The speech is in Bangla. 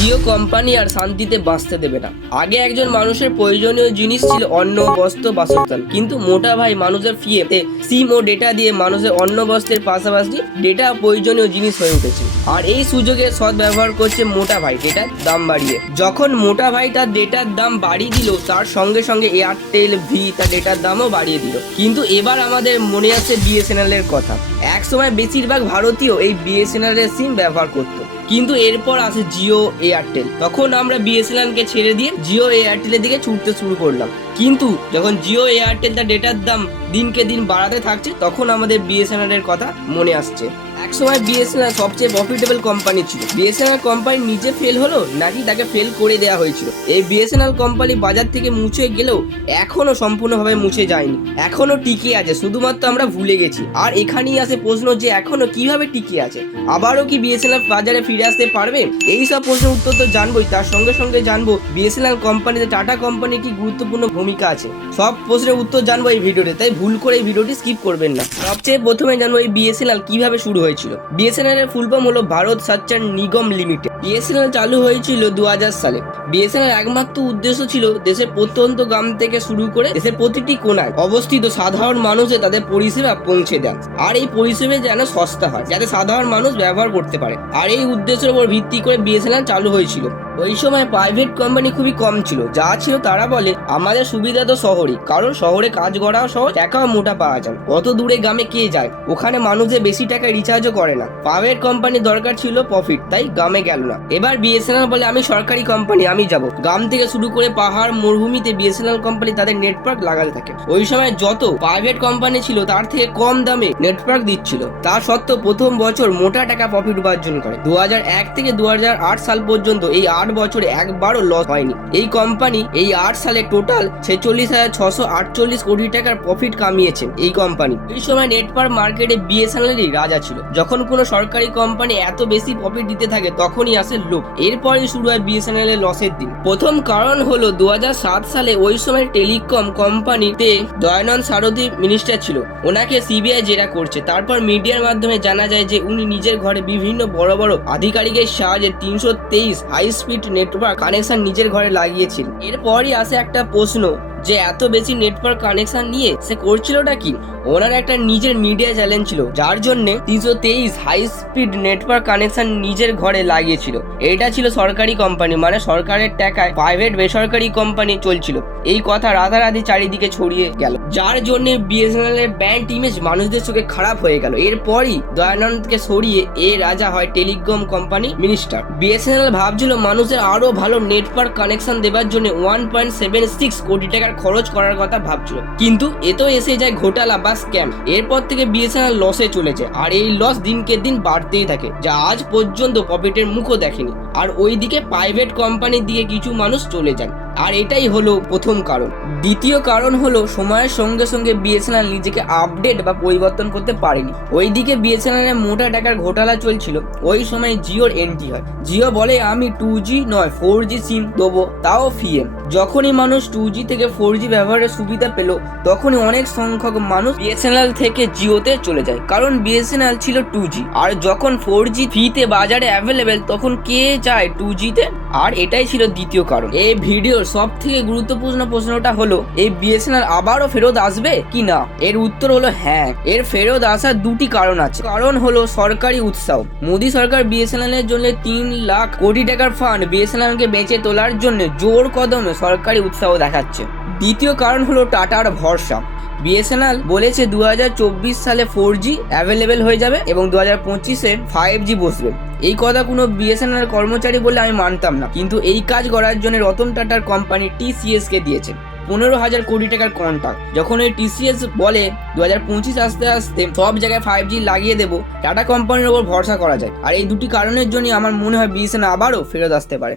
জিও কোম্পানি আর শান্তিতে বাঁচতে দেবে না। আগে একজন মানুষের প্রয়োজনীয় জিনিস ছিল অন্ন, বস্ত্র, বাসস্থান, কিন্তু মোটা ভাই মানুষের ফ্রিতে সিম ও ডেটা দিয়ে মানুষের অন্ন বস্ত্রের পাশাপাশি ডেটা প্রয়োজনীয় জিনিস হয়ে উঠেছে। আর এই সুযোগে সৎ ব্যবহার করছে মোটা ভাই ডেটার দাম বাড়িয়ে। যখন মোটা ভাই তার ডেটার দাম বাড়িয়ে দিল, তার সঙ্গে সঙ্গে এয়ারটেল ভি তার ডেটার দামও বাড়িয়ে দিল। কিন্তু এবার আমাদের মনে আছে বিএসএনএল এর কথা। এক সময় বেশিরভাগ ভারতীয় এই বিএসএনএল এর সিম ব্যবহার করত, কিন্তু এরপর আসে জিও, এয়ারটেল। তখন আমরা বিএসএনএল কে ছেড়ে দিয়ে জিও, এয়ারটেলের দিকে ছুটতে শুরু করলাম। কিন্তু যখন জিও, এয়ারটেল তার ডেটার দাম দিনকে দিন বাড়াতে থাকছে, তখন আমাদের বিএসএনএল এর কথা মনে আসছে। এক সময় বিএসএনএল সবচেয়ে প্রফিটেবল কোম্পানি ছিল। বিএসএনএল কোম্পানি নিজে ফেল হলো নাকি তাকে ফেল করে দেওয়া হয়েছিল? এই বিএসএনএল কোম্পানি বাজার থেকে মুছে গেলেও এখনো সম্পূর্ণভাবে মুছে যায়নি, এখনো টিকে আছে, শুধুমাত্র আমরা ভুলে গেছি। আর এখানেই আসে প্রশ্ন যে এখনো কিভাবে টিকে আছে, আবারও কি বিএসএনএল বাজারে ফিরে আসতে পারবে? এই সব প্রশ্নের উত্তর তো জানবোই, তার সঙ্গে সঙ্গে জানবো বিএসএনএল কোম্পানিতে টাটা কোম্পানি কি গুরুত্বপূর্ণ ভূমিকা আছে। সব প্রশ্নের উত্তর জানবো এই ভিডিওতে, তাই ভুল করে এই ভিডিওটি স্কিপ করবেন না। সবচেয়ে প্রথমে জানবো এই বিএসএনএল কিভাবে শুরু হয়েছিল। বিএসএনএল এর ফুল ফর্ম হলো ভারত সঞ্চার নিগম লিমিটেড। বিএসএনএল চালু হয়েছিল 2000 সালে। বিএসএনএল একমাত্র উদ্দেশ্য ছিল দেশের প্রত্যন্ত গ্রাম থেকে শুরু করে দেশের প্রতিটি কোণায় অবস্থিত সাধারণ মানুষে তাদের পরিষেবা পৌঁছে দেয়। আর এই পরিষেবা যেন সস্তা হয়, যাতে সাধারণ মানুষ ব্যবহার করতে পারে। আর এই উদ্দেশ্যের উপর ভিত্তি করে বিএসএনএল চালু হয়েছিল। ওই সময় প্রাইভেট কোম্পানি খুবই কম ছিল, যা ছিল তারা বলে আমাদের সুবিধা তো শহরে, কারণ শহরে কাজ করাও সহজ, টাকাও মোটা পাওয়া যায়। অত দূরে গ্রামে কে যায়? ওখানে মানুষের বেশি টাকা রিচার্জও করে না। প্রাইভেট কোম্পানির দরকার ছিল প্রফিট, তাই গ্রামে গেল না। এবার বিএসএনএল বলে আমি সরকারি কোম্পানি, আমি যাব। গ্রাম থেকে শুরু করে পাহাড়, মরুভূমিতে বিএসএনএল কোম্পানি তাদের নেটওয়ার্ক লাগাতে থাকে। ওই সময় যত প্রাইভেট কোম্পানি ছিল তার থেকে কম দামে নেটওয়ার্ক দিচ্ছিল। তা সত্ত্বেও প্রথম বছর মোটা টাকা প্রফিট উপার্জন করে। 2001 থেকে 2008 সাল পর্যন্ত এই 8 বছরে একবারও লস হয়নি। এই কোম্পানি এই 8 সালে টোটাল 46,648 কোটি টাকার প্রফিট কামিয়েছেন এই কোম্পানি। এই সময় নেটওয়ার্ক মার্কেটে বিএসএনএলই রাজা ছিল। যখন কোনো সরকারি কোম্পানি এত বেশি প্রফিট দিতে থাকে, তখনই আসে লোভ। এরপরই শুরু হয় বিএসএনএল এর লসের দিন। প্রথম কারণ হলো 2007 সালে ওই সময় টেলিকম কোম্পানিতে দয়ানন্দ সারথী মিনিস্টার ছিল। ওনাকে সিবিআই জেরা করছে। তারপর মিডিয়ার মাধ্যমে জানা যায় যে উনি নিজের ঘরে বিভিন্ন বড় বড় আধিকারিকের সাহায্যে 323 হাই স্পিড নেটওয়ার্ক কানেকশন নিজের ঘরে লাগিয়েছিল। এরপরই আসে একটা প্রশ্ন যে এত বেশি নেটওয়ার্ক কানেকশন নিয়ে সে করছিলটা কি? ওনার একটা নিজের মিডিয়া চ্যানেল ছিল, যার জন্য 323 হাই স্পিড নেটওয়ার্ক কানেকশন নিজের ঘরে লাগিয়েছিল। এটা ছিল সরকারি কোম্পানি, মানে সরকারের টাকায় প্রাইভেট বেসরকারি কোম্পানি চলছিল। এই কথা রাতারাতি চারিদিকে ছড়িয়ে গেল, যার জন্য বিএসএনএল এর ব্র্যান্ড ইমেজ মানুষদের চোখে খারাপ হয়ে গেল। এরপরই দয়ানন্দকে সরিয়ে রাজা হয় টেলিকম কোম্পানি মিনিস্টার। বিএসএনএল ভাবছিল মানুষের আরো ভালো নেটওয়ার্ক কানেকশন দেওয়ার জন্য 1.76 কোটি টাকা খরচ করার কথা ভাবছিল, কিন্তু এতো এসে যায় ঘোটালা বা স্ক্যাম। এরপর থেকে বিএসএনএল লসে চলেছে, আর এই লস দিনকে দিন বাড়তেই থাকে, যা আজ পর্যন্ত প্রফিটের মুখও দেখেনি। আর ওইদিকে প্রাইভেট কোম্পানির দিকে কিছু মানুষ চলে যান। আর এটাই হলো প্রথম কারণ। দ্বিতীয় কারণ হলো সময়ের সঙ্গে সঙ্গে বিএসএনএল নিজেকে আপডেট বা পরিবর্তন করতে পারেনি। ওইদিকে বিএসএনএল এর মোটা টাকার ঘোটালা চলছিল। ওই সময় জিওর এন্ট্রি হয়। জিও বলে আমি 2G নয় 4G সিম দেবো, তাও ফ্রি। যখনই মানুষ 2G থেকে 4G ব্যবহারের সুবিধা পেল, তখনই অনেক সংখ্যক মানুষ বিএসএনএল থেকে জিওতে চলে যায়, কারণ বিএসএনএল ছিল 2G। আর যখন 4G ফ্রিতে বাজারে অ্যাভেলেবেল, তখন কে যায় 2G তে? আর এটাই ছিল দ্বিতীয় কারণ। এই ভিডিওর সব থেকে গুরুত্বপূর্ণ প্রশ্নটা হলো এই বিএসএনএল আবারও ফেরত আসবে কি না? এর উত্তর হলো হ্যাঁ, এর ফেরত আসার দুটি কারণ আছে। কারণ হলো সরকারি উৎসাহ। মোদী সরকার বিএসএনএল এর জন্য 3 লাখ কোটি টাকার ফান্ড বিএসএনএল কে বেঁচে তোলার জন্য জোর কদমে সরকারি উৎসাহ দেখাচ্ছে। দ্বিতীয় কারণ হলো টাটার ভরসা। বিএসএনএল বলেছে 2024 সালে 4G অ্যাভেলেবেল হয়ে যাবে এবং 2025-এ 5G বসবে। এই কথা কোনো বিএসএনএল কর্মচারী বলে আমি মানতাম না, কিন্তু এই কাজ করার জন্য রতন টাটার কোম্পানি TCS কে দিয়েছে 15,000 কোটি টাকার কন্ট্রাক্ট। যখন এই TCS বলে 2025 আসতে আসতে সব জায়গায় 5G লাগিয়ে দেবো, টাটা কোম্পানির ওপর ভরসা করা যায়। আর এই দুটি কারণের জন্য আমার মনে হয় বিএসএনএল আবারও ফেরত আসতে পারে।